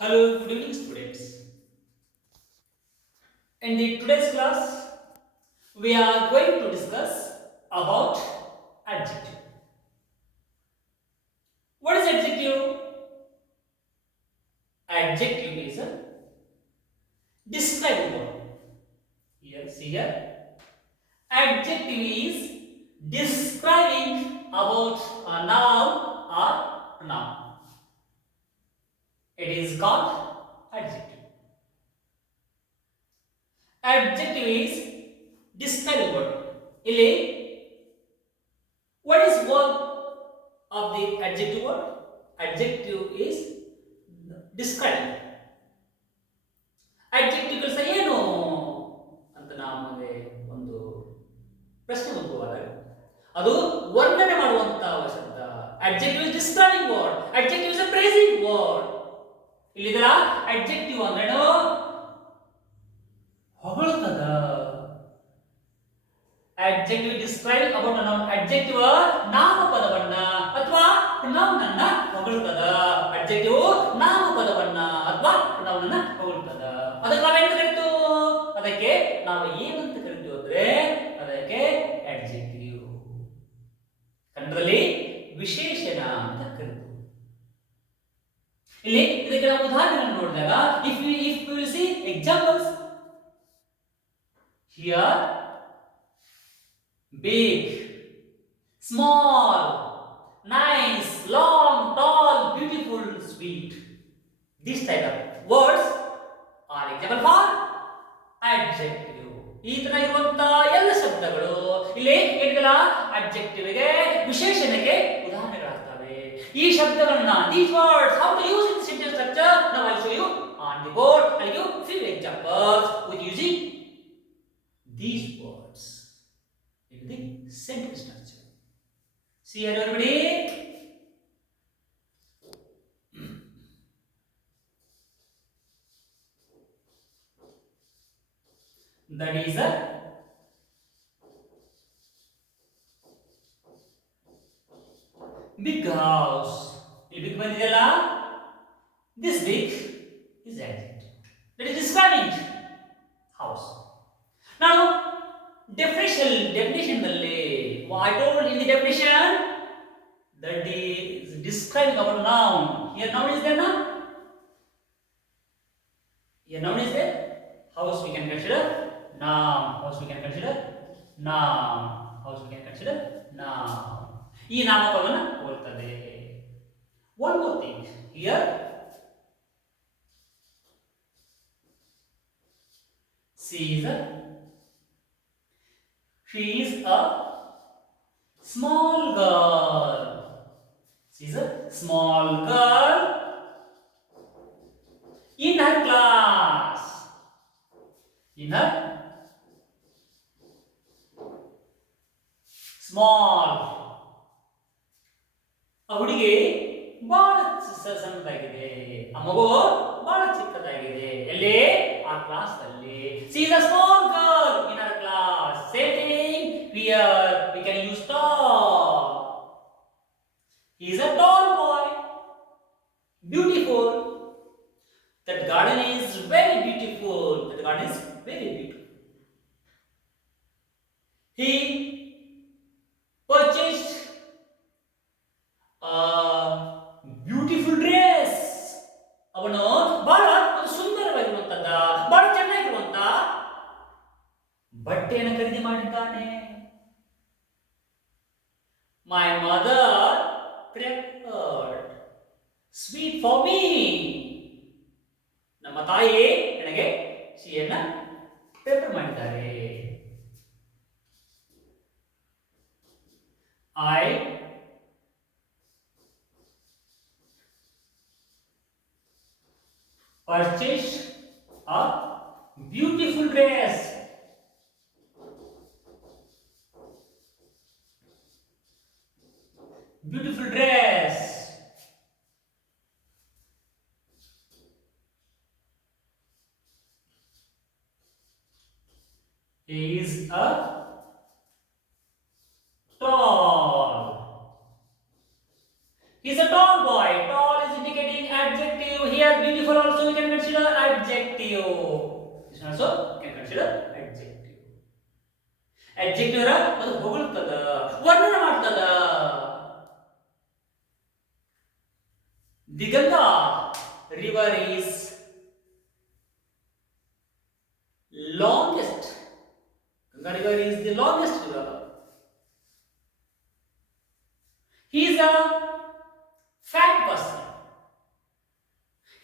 Hello, good evening, students. In the today's class, we are going to discuss about adjective. What is adjective? Adjective is a describing word. Here, see here. Adjective is describing about a noun or noun. It is called adjective. Adjective is describing word. ಇಲ್ಲಿ what is one of the adjective word? Adjective is describing. Adjective ಕೆಲಸ ಏನು ಅಂತ ನಮಗೆ ಒಂದು ಪ್ರಶ್ನೆ ಉದ್ಭವವಾದಾಗ ಅದು ವರ್ಣನೆ ಮಾಡುವಂತಹ ಶಬ್ದ. Adjective is describing word. Adjective is a praising word. ಇಲ್ಲಿದಲ್ಲ adjective ಅಂದ್ರೇನು ಹೊಗಳುತ್ತದ. Adjective describe about a noun. Adjective ನಾಮಪದವನ್ನ ಅಥವಾ pronoun ಅನ್ನ ಹೊಗಳುತ್ತದ. Adjective ನಾಮಪದವನ್ನ ಅಥವಾ pronoun ಅನ್ನ ಹೊಗಳುತ್ತದ. ಅದಕ್ಕೆ ನಾವೇನು ಕರೀತೀವಿ? ಅದಕ್ಕೆ ನಾವು ಏನಂತ ಕರಿತೀವಿ ಅಂದ್ರೆ ಅದಕ್ಕೆ adjective. ಕನ್ನಡದಲ್ಲಿ ವಿಶೇಷಣ ಅಂತ ಕರೀತೀವಿ. ಇಲ್ಲಿ ಇದಕ್ಕೆ ನಾವು ಉದಾಹರಣೆ ನೋಡಿದಾಗ if we will see examples here, big, small, nice, long, tall, beautiful, sweet. These type of words are example for adjective. ಈ ತರ ಇರುವಂತಹ ಎಲ್ಲ ಶಬ್ದಗಳು ಇಲ್ಲಿ ಹೇಳಿದಲ್ಲ adjective ಗೆ ವಿಶೇಷಣಕ್ಕೆ ಉದಾಹರಣೆಗಳಾಗ್ತವೆ. ಈ ಶಬ್ದಗಳನ್ನ these words how to use in sentence structure now I'll show you on the board. I'll give few examples with using these words in the sentence structure. See here everybody. That is a big house. ಈ big ಬಂದಿದೆಯಲ್ಲ, this big is adjective. That is describing house. Now definition ನಲ್ಲಿ I told in the definition that is describing about noun. Here noun is there now. Here noun is there. House we can consider noun. House we can consider noun. House we can consider noun. ಈ ನಾಮಪದವನ್ನು ಹೋಲ್ತದೆ. One more thing here. She is a small girl. She is a small girl in her class. In her small. ಆ ಹುಡುಗಿ ಬಹಳ ಸಣ್ಣದಾಗಿದೆ. ಆ ಮಗು ಬಹಳ ಚಿಕ್ಕದಾಗಿದೆ. ಎಲ್ಲಿ? ಆ ಕ್ಲಾಸ್ ಅಲ್ಲಿ. She is a small girl in her class. Same thing here. We can use tall. He is a tall boy. Beautiful. That garden is very beautiful. That garden is very beautiful. He purchased a beautiful dress. ಅವನು ಬಹಳ ಸುಂದರವಾಗಿರುವಂತದ್ದ ಬಹಳ ಚೆನ್ನಾಗಿರುವಂತ ಬಟ್ಟೆಯನ್ನು ಖರೀದಿ ಮಾಡಿದ್ದಾನೆ. My mother prepared sweet for me. ನಮ್ಮ ತಾಯಿ ನನಗೆ ಸಿಹಿಯನ್ನ prepare ಮಾಡಿದ್ದಾರೆ. I purchased a beautiful dress. Beautiful dress. He is a tall. He is a tall boy. Tall is indicating adjective. Here like beautiful also we can consider adjective. This one also can consider adjective. Adjective ಅದು ಹೊಗಳ್ತದ, ವರ್ಣನ ಮಾಡ್ತದ. The Ganga river is longest. Ganga river is the longest river. He is a fat person.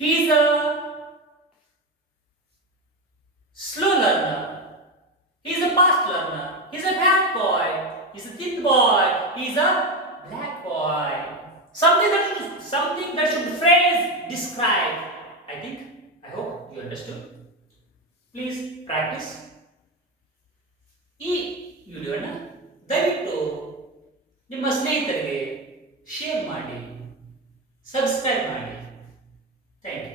He is a slow learner. He is a fast learner. He is a fat boy. He is a thin boy. He is a black boy. Something that should phrase describe. I hope you understood. Please practice. ಈ ವಿಡಿಯೋನ ದಯವಿಟ್ಟು ನಿಮ್ಮ ಸ್ನೇಹಿತರಿಗೆ share ಮಾಡಿ, subscribe ಮಾಡಿ. Thank you.